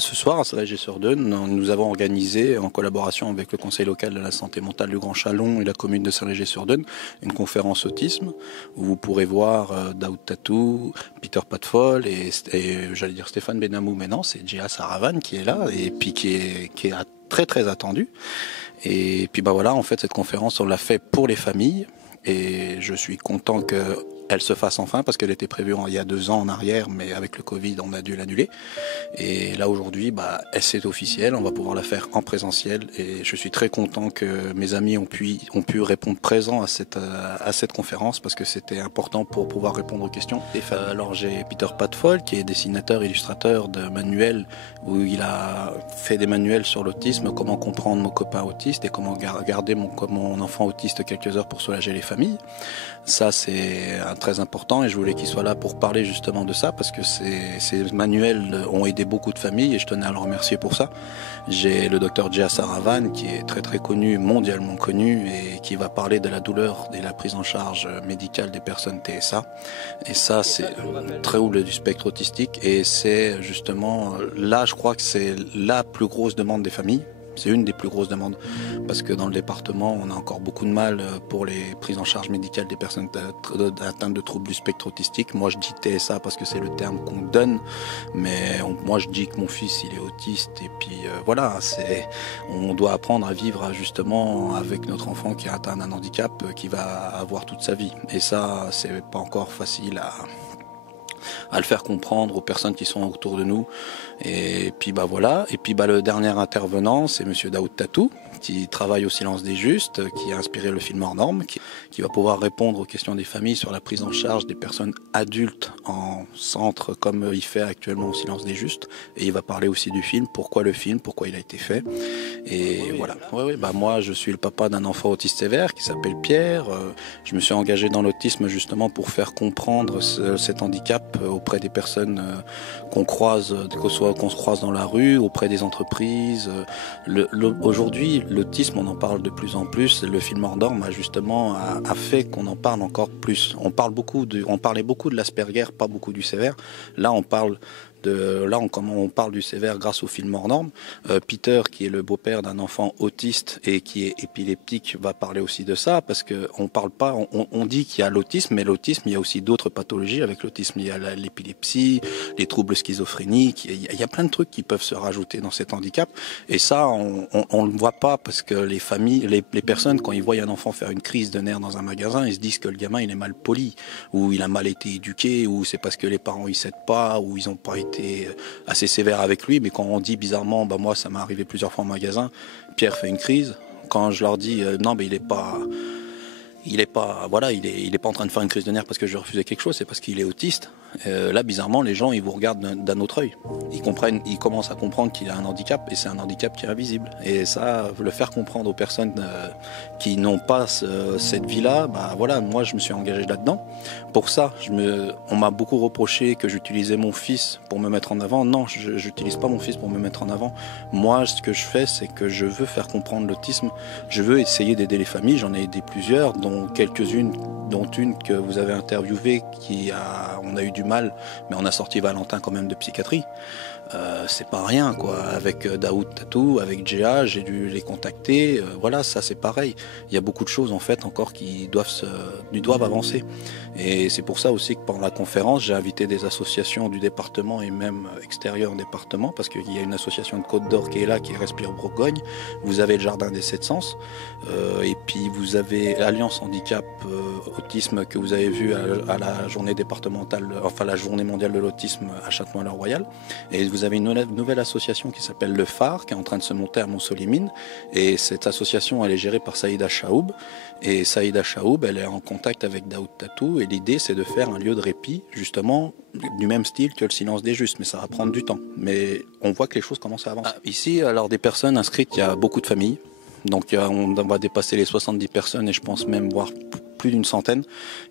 ce soir, à Saint-Léger-sur-Deûne, nous avons organisé, en collaboration avec le Conseil local de la santé mentale du Grand Chalon et la commune de Saint-Léger-sur-Deûne, une conférence autisme où vous pourrez voir Daoud Tatou, Peter Patfol et j'allais dire Stéphane Benamou, mais non, c'est Djéa Saravan qui est là et puis qui est très très attendu. Et puis voilà, en fait, cette conférence, on l'a fait pour les familles et je suis content qu'elle se fasse enfin parce qu'elle était prévue il y a 2 ans en arrière, mais avec le Covid, on a dû l'annuler. Et là aujourd'hui, c'est officiel, on va pouvoir la faire en présentiel et je suis très content que mes amis ont pu répondre présents à cette conférence parce que c'était important pour pouvoir répondre aux questions. Alors j'ai Peter Patfol qui est dessinateur, illustrateur de manuels où il a fait des manuels sur l'autisme, comment comprendre mon copain autiste et comment garder mon enfant autiste quelques heures pour soulager les familles. Ça c'est très important et je voulais qu'il soit là pour parler justement de ça parce que ces manuels ont aidé beaucoup de familles et je tenais à le remercier pour ça. J'ai le docteur Djéa Saravan qui est très très connu, mondialement connu et qui va parler de la douleur et la prise en charge médicale des personnes TSA. Et ça c'est trouble du spectre autistique et c'est justement là je crois que c'est la plus grosse demande des familles. C'est une des plus grosses demandes parce que dans le département, on a encore beaucoup de mal pour les prises en charge médicales des personnes atteintes de troubles du spectre autistique. Moi, je dis TSA parce que c'est le terme qu'on donne, mais moi, je dis que mon fils, il est autiste et puis voilà, on doit apprendre à vivre justement avec notre enfant qui est atteint d'un handicap qu'il va avoir toute sa vie. Et ça, c'est pas encore facile à le faire comprendre aux personnes qui sont autour de nous. Et puis voilà. Et puis le dernier intervenant, c'est Monsieur Daoud Tatou, qui travaille au Silence des Justes, qui a inspiré le film Hors Normes, qui va pouvoir répondre aux questions des familles sur la prise en charge des personnes adultes en centre, comme il fait actuellement au Silence des Justes. Et il va parler aussi du film, pourquoi il a été fait. Et voilà. Moi, je suis le papa d'un enfant autiste sévère qui s'appelle Pierre. Je me suis engagé dans l'autisme justement pour faire comprendre cet handicap auprès des personnes qu'on croise, qu'on se croise dans la rue, auprès des entreprises. Aujourd'hui, l'autisme, on en parle de plus en plus. Le film Hors Normes a fait qu'on en parle encore plus. On parlait beaucoup de l'Asperger, pas beaucoup du sévère. Là, on parle du sévère grâce au film Hors Normes. Peter, qui est le beau-père d'un enfant autiste et qui est épileptique, va parler aussi de ça parce que on dit qu'il y a l'autisme, mais l'autisme, il y a aussi d'autres pathologies avec l'autisme. Il y a l'épilepsie, les troubles schizophréniques. Il y a plein de trucs qui peuvent se rajouter dans cet handicap. Et ça, on le voit pas parce que les familles, les personnes, quand ils voient un enfant faire une crise de nerfs dans un magasin, ils se disent que le gamin, il est mal poli, ou il a mal été éduqué, ou c'est parce que les parents ils s'aident pas, ou ils ont pas été assez sévère avec lui, mais quand on dit bizarrement, moi ça m'est arrivé plusieurs fois au magasin, Pierre fait une crise, quand je leur dis non mais il est pas en train de faire une crise de nerfs parce que je lui ai refusé quelque chose, c'est parce qu'il est autiste. Là, bizarrement, les gens, ils vous regardent d'un autre œil. Ils commencent à comprendre qu'il a un handicap et c'est un handicap qui est invisible. Et ça, le faire comprendre aux personnes qui n'ont pas cette vie-là, moi, je me suis engagé là-dedans. Pour ça, on m'a beaucoup reproché que j'utilisais mon fils pour me mettre en avant. Non, je n'utilise pas mon fils pour me mettre en avant. Moi, ce que je fais, c'est que je veux faire comprendre l'autisme. Je veux essayer d'aider les familles. J'en ai aidé plusieurs, dont une que vous avez interviewée, on a eu du mal, mais on a sorti Valentin quand même de psychiatrie. C'est pas rien quoi. Avec Daoud Tatou, avec Djéa, j'ai dû les contacter. Ça c'est pareil. Il y a beaucoup de choses en fait encore qui doivent avancer. Et c'est pour ça aussi que pendant la conférence, j'ai invité des associations du département et même extérieures du département, parce qu'il y a une association de Côte d'Or qui est là, qui est Respire Bourgogne. Vous avez le Jardin des Sept Sens, et puis vous avez l'Alliance Handicap Autisme que vous avez vu à la journée départementale, enfin la journée mondiale de l'autisme à Châtenois-le-Royal. Et vous avez une nouvelle association qui s'appelle Le Phare, qui est en train de se monter à Montsolimine. Et cette association, elle est gérée par Saïda Chaoub. Et Saïda Chaoub, elle est en contact avec Daoud Tatou. Et l'idée, c'est de faire un lieu de répit, justement, du même style que le Silence des Justes. Mais ça va prendre du temps. Mais on voit que les choses commencent à avancer. Ici, alors des personnes inscrites, il y a beaucoup de familles. Donc on va dépasser les 70 personnes et je pense même voir plus d'une centaine.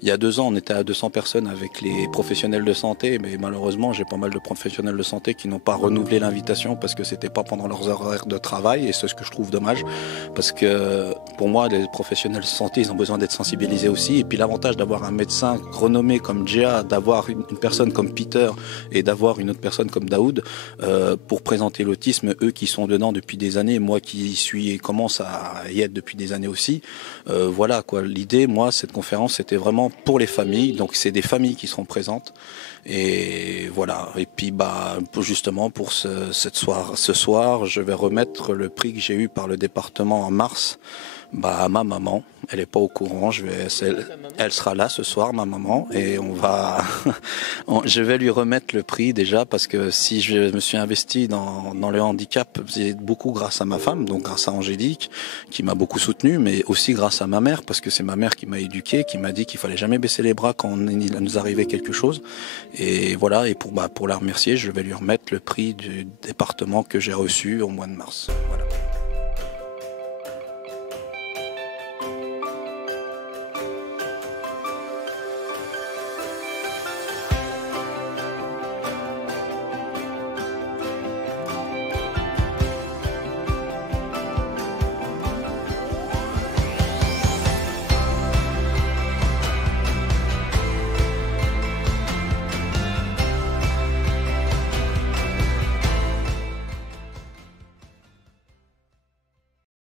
Il y a 2 ans, on était à 200 personnes avec les professionnels de santé, mais malheureusement, j'ai pas mal de professionnels de santé qui n'ont pas renouvelé l'invitation parce que c'était pas pendant leurs horaires de travail, et c'est ce que je trouve dommage, parce que pour moi, les professionnels de santé, ils ont besoin d'être sensibilisés aussi. Et puis l'avantage d'avoir un médecin renommé comme Djia, d'avoir une personne comme Peter et d'avoir une autre personne comme Daoud pour présenter l'autisme, eux qui sont dedans depuis des années, moi qui y suis et commence à y être depuis des années aussi. Voilà quoi. L'idée, moi, cette conférence, c'était vraiment pour les familles. Donc c'est des familles qui seront présentes. Et voilà. Et puis justement pour ce soir, je vais remettre le prix que j'ai eu par le département en mars. À ma maman, elle est pas au courant. Elle sera là ce soir, ma maman, et je vais lui remettre le prix déjà parce que si je me suis investi dans le handicap, c'est beaucoup grâce à ma femme, donc grâce à Angélique, qui m'a beaucoup soutenu, mais aussi grâce à ma mère parce que c'est ma mère qui m'a éduqué, qui m'a dit qu'il fallait jamais baisser les bras quand il nous arrivait quelque chose. Et voilà. Et pour la remercier, je vais lui remettre le prix du département que j'ai reçu au mois de mars. Voilà.